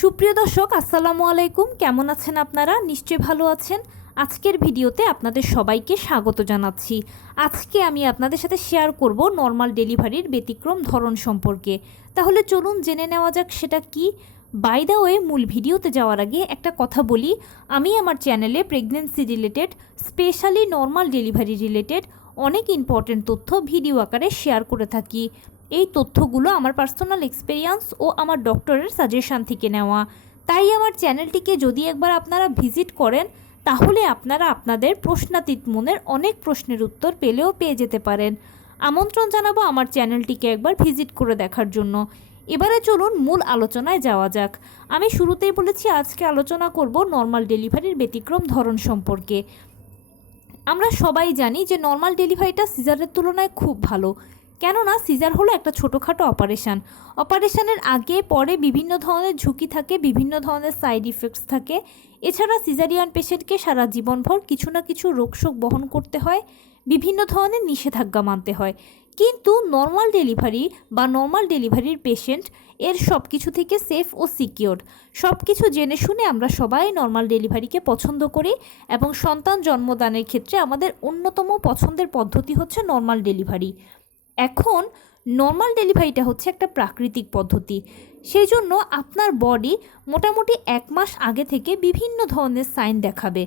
সুপ্রিয় দর্শক, আসসালামু আলাইকুম। কেমন আছেন আপনারা? নিশ্চয়ই ভালো আছেন। আজকের ভিডিওতে আপনাদের সবাইকে স্বাগত জানাচ্ছি। আজকে আমি আপনাদের সাথে শেয়ার করব নর্মাল ডেলিভারির ব্যতিক্রম ধরন সম্পর্কে। তাহলে চলুন জেনে নেওয়া যাক সেটা কি। বাই দ্য ওয়ে, মূল ভিডিওতে যাওয়ার আগে একটা কথা বলি, আমি আমার চ্যানেলে pregnancy related, specially normal delivery related অনেক ইম্পর্টেন্ট তথ্য ভিডিও আকারে শেয়ার করে থাকি। এই তথ্যগুলো আমার পার্সোনাল এক্সপেরিয়েন্স ও আমার ডক্টরের সাজেশান থেকে নেওয়া। তাই আমার চ্যানেলটিকে যদি একবার আপনারা ভিজিট করেন, তাহলে আপনারা আপনাদের প্রশ্নাতীত মনের অনেক প্রশ্নের উত্তর পেয়ে যেতে পারেন। আমন্ত্রণ জানাবো আমার চ্যানেলটিকে একবার ভিজিট করে দেখার জন্য। এবারে চলুন মূল আলোচনায় যাওয়া যাক। আমি শুরুতেই বলেছি আজকে আলোচনা করব নর্মাল ডেলিভারির ব্যতিক্রম ধরন সম্পর্কে। আমরা সবাই জানি যে নর্মাল ডেলিভারিটা সিজারের তুলনায় খুব ভালো, কেননা সিজার হলো একটা ছোটোখাটো অপারেশনের আগে পরে বিভিন্ন ধরনের ঝুঁকি থাকে, বিভিন্ন ধরনের সাইড ইফেক্টস থাকে। এছাড়া সিজারিয়ান পেশেন্টকে সারা জীবনভর কিছু না কিছু রোগশোক বহন করতে হয়, বিভিন্ন ধরনের নিষেধাজ্ঞা মানতে হয়। কিন্তু নর্মাল ডেলিভারির পেশেন্ট এর সব কিছু থেকে সেফ ও সিকিওরড। সব কিছু জেনে শুনে আমরা সবাই নর্মাল ডেলিভারিকে পছন্দ করি এবং সন্তান জন্মদানের ক্ষেত্রে আমাদের অন্যতম পছন্দের পদ্ধতি হচ্ছে নর্মাল ডেলিভারি। এখন নর্মাল ডেলিভারিটা হচ্ছে একটা প্রাকৃতিক পদ্ধতি, সেই জন্য আপনার বডি মোটামুটি 1 মাস আগে থেকে বিভিন্ন ধরনের সাইন দেখাবে।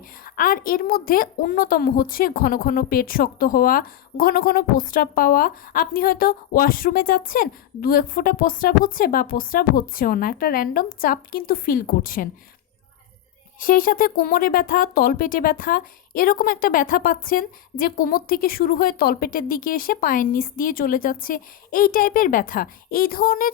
আর এর মধ্যে অন্যতম হচ্ছে ঘন ঘন পেট শক্ত হওয়া, ঘন ঘন প্রস্রাব পাওয়া। আপনি হয়তো ওয়াশরুমে যাচ্ছেন, 2-1 ফোঁটা প্রস্রাব হচ্ছে বা প্রস্রাব হচ্ছেও না, একটা র্যান্ডম চাপ কিন্তু ফিল করছেন। সেই সাথে কোমরে ব্যথা, তলপেটে ব্যথা, এরকম একটা ব্যথা পাচ্ছেন যে কোমর থেকে শুরু হয়ে তলপেটের দিকে এসে পায়ের নিচ দিয়ে চলে যাচ্ছে, এই টাইপের ব্যথা। এই ধরনের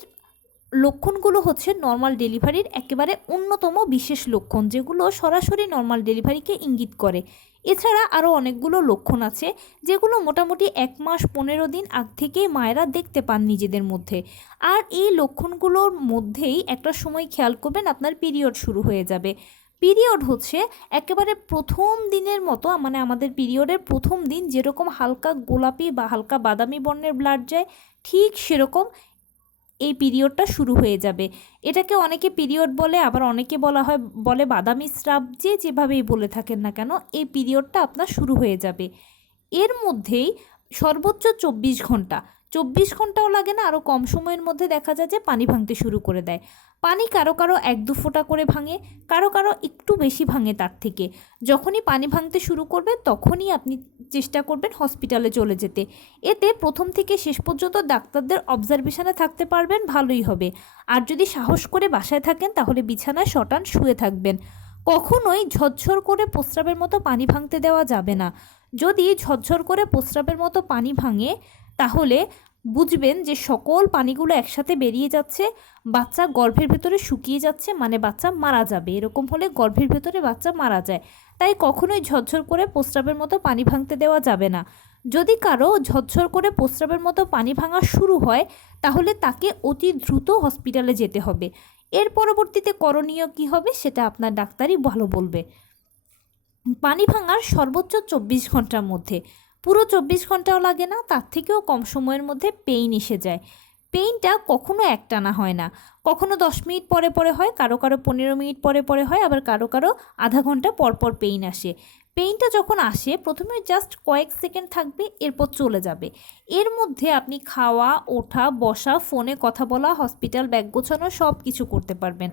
লক্ষণগুলো হচ্ছে নর্মাল ডেলিভারির একেবারে অন্যতম বিশেষ লক্ষণ, যেগুলো সরাসরি নর্মাল ডেলিভারিকে ইঙ্গিত করে। এছাড়া আরও অনেকগুলো লক্ষণ আছে যেগুলো মোটামুটি 1 মাস 15 দিন আগ থেকেই মায়েরা দেখতে পান নিজেদের মধ্যে। আর এই লক্ষণগুলোর মধ্যেই একটা সময় খেয়াল করবেন আপনার পিরিয়ড শুরু হয়ে যাবে। পিরিয়ড হচ্ছে একেবারে প্রথম দিনের মতো, মানে আমাদের পিরিয়ডের প্রথম দিন যেরকম হালকা গোলাপি বা হালকা বাদামি বর্ণের ব্লাড যায়, ঠিক সেরকম এই পিরিয়ডটা শুরু হয়ে যাবে। এটাকে অনেকে পিরিয়ড বলে, আবার অনেকে বলে বাদামি স্রাব, যেভাবেই বলে থাকেন না কেন, এই পিরিয়ডটা আপনার শুরু হয়ে যাবে। এর মধ্যেই সর্বোচ্চ 24 ঘন্টাও লাগে না, আরও কম সময়ের মধ্যে দেখা যায় যে পানি ভাঙতে শুরু করে দেয়। পানি কারো 1-2 ফোঁটা করে ভাঙে, কারো একটু বেশি ভাঙে তার থেকে। যখনই পানি ভাঙতে শুরু করবে তখনই আপনি চেষ্টা করবেন হসপিটালে চলে যেতে। এতে প্রথম থেকে শেষ পর্যন্ত ডাক্তারদের অবজারভেশনে থাকতে পারবেন, ভালোই হবে। আর যদি সাহস করে বাসায় থাকেন তাহলে বিছানায় শটান শুয়ে থাকবেন। কখনোই ঝরঝর করে প্রস্রাবের মতো পানি ভাঙতে দেওয়া যাবে না। যদি ঝরঝর করে প্রস্রাবের মতো পানি ভাঙে তাহলে বুঝবেন যে সকল পানিগুলো একসাথে বেরিয়ে যাচ্ছে, বাচ্চা গর্ভের ভেতরে শুকিয়ে যাচ্ছে, মানে বাচ্চা মারা যাবে। এরকম হলে গর্ভের ভেতরে বাচ্চা মারা যায়। তাই কখনোই ঝরঝর করে প্রস্রাবের মতো পানি ভাঙতে দেওয়া যাবে না। যদি কারো ঝরঝর করে প্রস্রাবের মতো পানি ভাঙা শুরু হয় তাহলে তাকে অতি দ্রুত হসপিটালে যেতে হবে। এর পরবর্তীতে করণীয় কী হবে সেটা আপনার ডাক্তারই ভালো বলবে। পানি ভাঙার সর্বোচ্চ 24 ঘন্টার মধ্যে, পুরো 24 ঘন্টাও লাগে না, তার থেকেও কম সময়ের মধ্যে পেইন এসে যায়। পেইনটা কখনো একটানা হয় না, কখনো 10 মিনিট পরে পরে হয়, কারো 15 মিনিট পরে পরে হয়, আবার কারো আধা ঘন্টা পর পর পেইন আসে। পেইনটা যখন আসে প্রথমে জাস্ট কয়েক সেকেন্ড থাকবে, এরপর চলে যাবে। এর মধ্যে আপনি খাওয়া, ওঠা, বসা, ফোনে কথা বলা, হসপিটাল ব্যাগ গোছানো সব কিছু করতে পারবেন।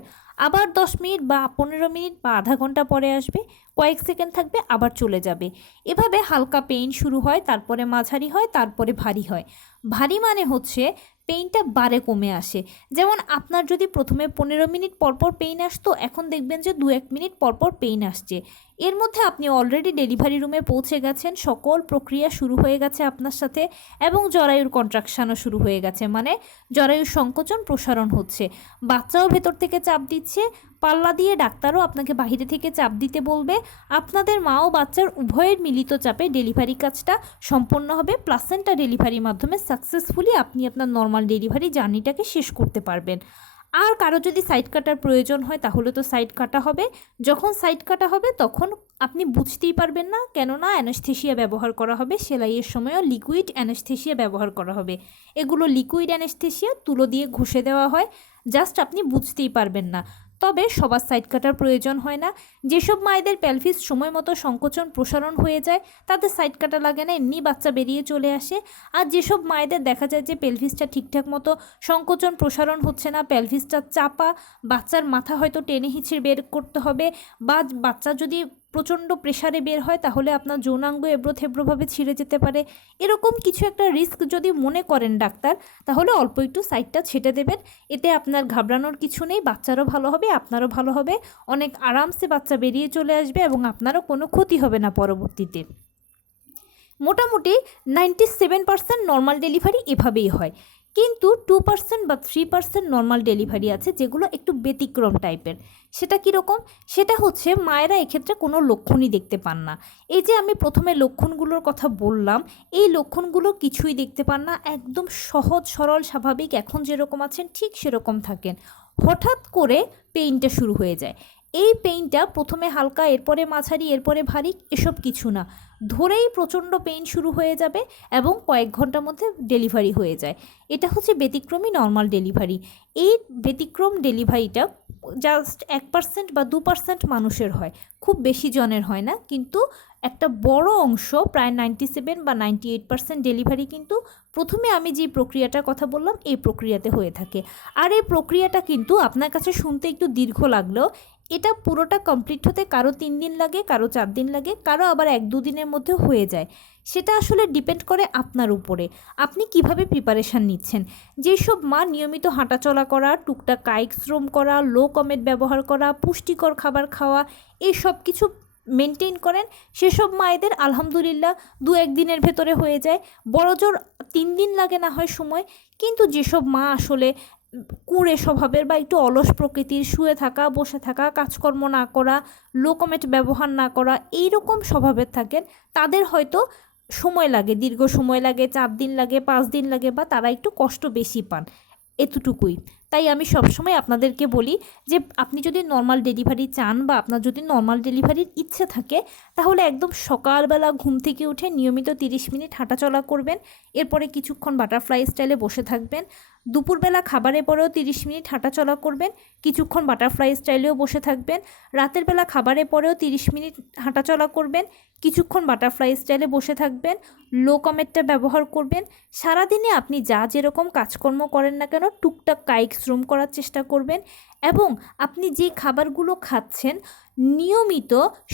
আবার 10 মিনিট বা 15 মিনিট বা আধা ঘন্টা পরে আসবে, কয়েক সেকেন্ড থাকবে, আবার চলে যাবে। এভাবে হালকা পেইন শুরু হয়, তারপরে মাঝারি হয়, তারপরে ভারী হয়। ভারী মানে হচ্ছে পেইনটা বারে কমে আসে। যেমন আপনার যদি প্রথমে 15 মিনিট পরপর পেইন আসতো, এখন দেখবেন যে 2-1 মিনিট পরপর পেইন আসছে। এর মধ্যে আপনি অলরেডি ডেলিভারি রুমে পৌঁছে গেছেন, সকল প্রক্রিয়া শুরু হয়ে গেছে আপনার সাথে, এবং জরায়ুর কন্ট্রাকশানও শুরু হয়ে গেছে, মানে জরায়ুর সংকোচন প্রসারণ হচ্ছে। বাচ্চাও ভেতর থেকে চাপ দিচ্ছে, পাল্লা দিয়ে ডাক্তারও আপনাকে বাহিরে থেকে চাপ দিতে বলবে। আপনাদের মা ও বাচ্চার উভয়ের মিলিত চাপে ডেলিভারি কাজটা সম্পন্ন হবে। প্লাসেন্টা ডেলিভারির মাধ্যমে সাকসেসফুলি আপনি আপনার নর্মাল ডেলিভারি জার্নিটাকে শেষ করতে পারবেন। আর কারো যদি সাইড কাটার প্রয়োজন হয় তাহলে তো সাইড কাটা হবে। যখন সাইড কাটা হবে তখন আপনি বুঝতেই পারবেন না, কেননা অ্যানেস্থেশিয়া ব্যবহার করা হবে। সেলাইয়ের সময়ও লিকুইড অ্যানেস্থেশিয়া ব্যবহার করা হবে। এগুলো লিকুইড অ্যানেস্থেশিয়া, তুলো দিয়ে ঘষে দেওয়া হয়, জাস্ট আপনি বুঝতেই পারবেন না। তবে সবার সাইড কাটার প্রয়োজন হয় না। যেসব মায়েদের পেলভিস সময় মতো সংকোচন প্রসারণ হয়ে যায় তাদের সাইড কাটা লাগে না, এমনি বাচ্চা বেরিয়ে চলে আসে। আর যেসব মায়েদের দেখা যায় যে পেলভিসটা ঠিকঠাক মতো সংকোচন প্রসারণ হচ্ছে না, পেলভিসটা চাপা, বাচ্চার মাথা হয়তো টেনে হিঁচড়ে বের করতে হবে, বা বাচ্চা যদি প্রচণ্ড প্রেসারে বের হয় তাহলে আপনার যৌনাঙ্গ এবড়ো থেবড়োভাবে ছিঁড়ে যেতে পারে, এরকম কিছু একটা রিস্ক যদি মনে করেন ডাক্তার, তাহলে অল্প একটু সাইডটা ছেটে দেবেন। এতে আপনার ঘাবড়ানোর কিছু নেই, বাচ্চারও ভালো হবে, আপনারও ভালো হবে, অনেক আরামসে বাচ্চা বেরিয়ে চলে আসবে এবং আপনারও কোনো ক্ষতি হবে না পরবর্তীতে। মোটামুটি 97% নর্মাল ডেলিভারি এভাবেই হয়, কিন্তু 2% বা 3% নর্মাল ডেলিভারি আছে যেগুলো একটু ব্যতিক্রম টাইপের। সেটা কীরকম? সেটা হচ্ছে মায়েরা এক্ষেত্রে কোনো লক্ষণই দেখতে পান না। এই যে আমি প্রথমে লক্ষণগুলোর কথা বললাম, এই লক্ষণগুলো কিছুই দেখতে পান না, একদম সহজ সরল স্বাভাবিক এখন যেরকম আছেন ঠিক সেরকম থাকেন। হঠাৎ করে পেইনটা শুরু হয়ে যায়। এই পেইনটা প্রথমে হালকা, এরপরে মাঝারি, এরপরে ভারী, এসব কিছু না, ধরেই প্রচণ্ড পেইন শুরু হয়ে যাবে এবং কয়েক ঘন্টার মধ্যে ডেলিভারি হয়ে যায়। এটা হচ্ছে ব্যতিক্রমী নর্মাল ডেলিভারি। এই ব্যতিক্রম ডেলিভারিটা জাস্ট 1% বা 2% মানুষের হয়, খুব বেশি জনের হয় না, কিন্তু একটা বড় অংশ প্রায় 97 বা 98% ডেলিভারি কিন্তু প্রথমে আমি যে প্রক্রিয়াটার কথা বললাম এই প্রক্রিয়াতে হয়ে থাকে। আর এই প্রক্রিয়াটা কিন্তু আপনার কাছে শুনতে একটু দীর্ঘ লাগলেও এটা পুরোটা কমপ্লিট হতে কারো 3 দিন লাগে, কারো 4 দিন লাগে, কারো আবার 1-2 দিনের মধ্যে হয়ে যায়। সেটা আসলে ডিপেন্ড করে আপনার উপরে, আপনি কিভাবে প্রিপারেশান নিচ্ছেন। যেসব মা নিয়মিত হাঁটাচলা করা, টুকটাক কায়িক শ্রম করা, লো কমেট ব্যবহার করা, পুষ্টিকর খাবার খাওয়া, এই সব কিছু মেনটেন করেন, সেসব মায়েদের আলহামদুলিল্লাহ 2-1 দিনের ভেতরে হয়ে যায়, বড়জোর 3 দিন লাগে না হয় সময়। কিন্তু যেসব মা আসলে কুঁড়ে স্বভাবের বা একটু অলস প্রকৃতির, শুয়ে থাকা, বসে থাকা, কাজকর্ম না করা, লো কমেট ব্যবহার না করা, এইরকম স্বভাবের থাকেন, তাদের হয়তো সময় লাগে, দীর্ঘ সময় লাগে, 4 দিন লাগে, 5 দিন লাগে, বা তারা একটু কষ্ট বেশি পান, এতটুকুই। তাই আমি সবসময় আপনাদেরকে বলি যে আপনি যদি নর্মাল ডেলিভারি চান বা আপনার যদি নর্মাল ডেলিভারির ইচ্ছে থাকে, তাহলে একদম সকালবেলা ঘুম থেকে উঠে নিয়মিত 30 মিনিট হাঁটাচলা করবেন, এরপরে কিছুক্ষণ বাটারফ্লাই স্টাইলে বসে থাকবেন, দুপুরবেলা খাবারের পরেও 30 মিনিট হাঁটাচলা করবেন, কিছুক্ষণ বাটারফ্লাই স্টাইলেও বসে থাকবেন, রাতের বেলা খাবারের পরেও 30 মিনিট হাঁটাচলা করবেন, কিছুক্ষণ বাটারফ্লাই স্টাইলে বসে থাকবেন, লো কমেটটা ব্যবহার করবেন। সারাদিনে আপনি যা যেরকম কাজকর্ম করেন না কেন টুকটাক কায়িক শ্রম করার চেষ্টা করবেন, এবং আপনি যে খাবারগুলো খাচ্ছেন নিয়মিত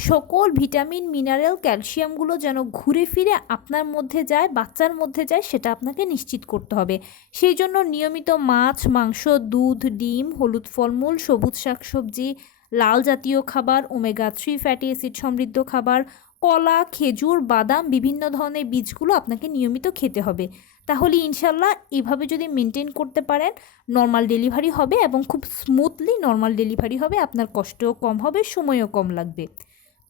সকল ভিটামিন, মিনারেল, ক্যালসিয়ামগুলো যেন ঘুরে ফিরে আপনার মধ্যে যায়, বাচ্চার মধ্যে যায়, সেটা আপনাকে নিশ্চিত করতে হবে। সেই জন্য নিয়মিত মাছ, মাংস, দুধ, ডিম, হলুদ ফলমূল, সবুজ শাকসবজি, লাল জাতীয় খাবার, ওমেগা 3 ফ্যাটি অ্যাসিড সমৃদ্ধ খাবার, কলা, খেজুর, বাদাম, বিভিন্ন ধরনের বীজগুলো আপনাকে নিয়মিত খেতে হবে। তাহলে ইনশাল্লাহ এভাবে যদি মেনটেন করতে পারেন নর্মাল ডেলিভারি হবে এবং খুব স্মুথলি নর্মাল ডেলিভারি হবে, আপনার কষ্টও কম হবে, সময়ও কম লাগবে।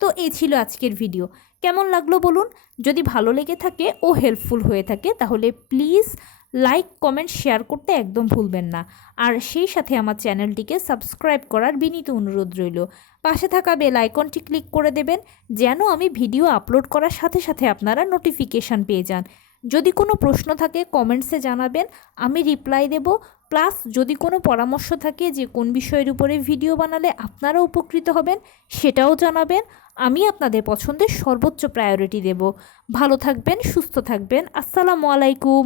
তো এই ছিল আজকের ভিডিও। কেমন লাগলো বলুন? যদি ভালো লেগে থাকে ও হেল্পফুল হয়ে থাকে তাহলে প্লিজ লাইক, কমেন্ট, শেয়ার করতে একদম ভুলবেন না। আর সেই সাথে আমার চ্যানেলটিকে সাবস্ক্রাইব করার বিনীত অনুরোধ রইল। পাশে থাকা বেল আইকনটি ক্লিক করে দেবেন যেন আমি ভিডিও আপলোড করার সাথে সাথে আপনারা নোটিফিকেশান পেয়ে যান। যদি কোনো প্রশ্ন থাকে কমেন্টসে জানাবেন, আমি রিপ্লাই দেব। প্লাস যদি কোনো পরামর্শ থাকে যে কোন বিষয়ের উপরে ভিডিও বানালে আপনারা উপকৃত হবেন সেটাও জানাবেন, আমি আপনাদের পছন্দের সর্বোচ্চ প্রায়োরিটি দেব। ভালো থাকবেন, সুস্থ থাকবেন। আসসালামু আলাইকুম।